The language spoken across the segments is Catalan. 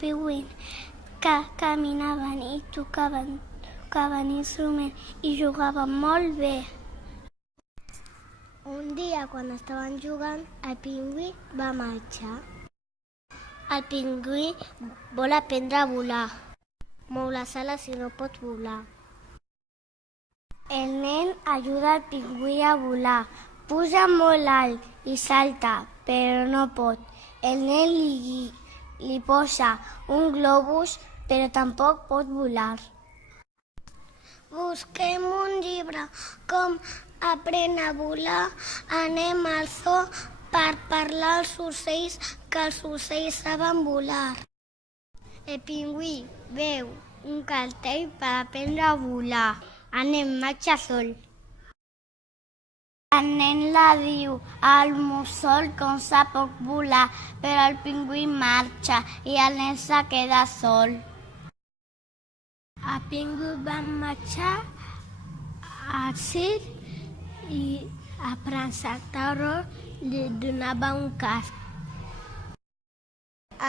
pingüins que caminaven i tocaven instruments i jugaven molt bé. Un dia, quan estaven jugant, el pingüí va marxar. El pingüí vol aprendre a volar. Mou les ales i no pot volar. El nen ajuda el pingüí a volar. Puja molt alt i salta, però no pot. El nen li posa un globus, però tampoc pot volar. Busquem un llibre, com aprendre a volar. Anem al zoo per parlar als ocells, que els ocells saben volar. El pingüí veu un cartell per aprendre a volar. Anem, marxa sol. El nen la diu al mussol com sap poc volar, però el pingüí marxa i el nen se queda sol. El pingüí va marxar al circ i a presentador li donava un casc.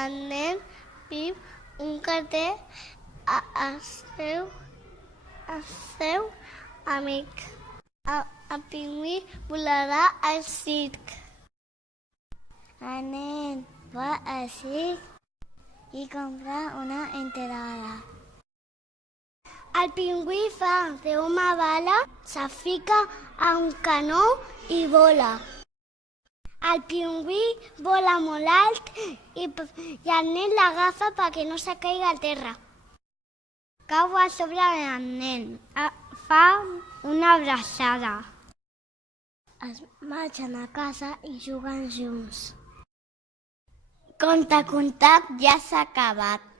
El nen viu un cartell al seu amic. El pingüí volarà al circ. El nen va al circ i compra una entrada. El pingüí fa una bala, se fica a un canó i vola. El pingüí vola molt alt i el nen l'agafa perquè no se caigui al terra. Cau a sobre del nen, fa una abraçada. Es marxen a casa i juguen junts. Conte contat ja s'ha acabat.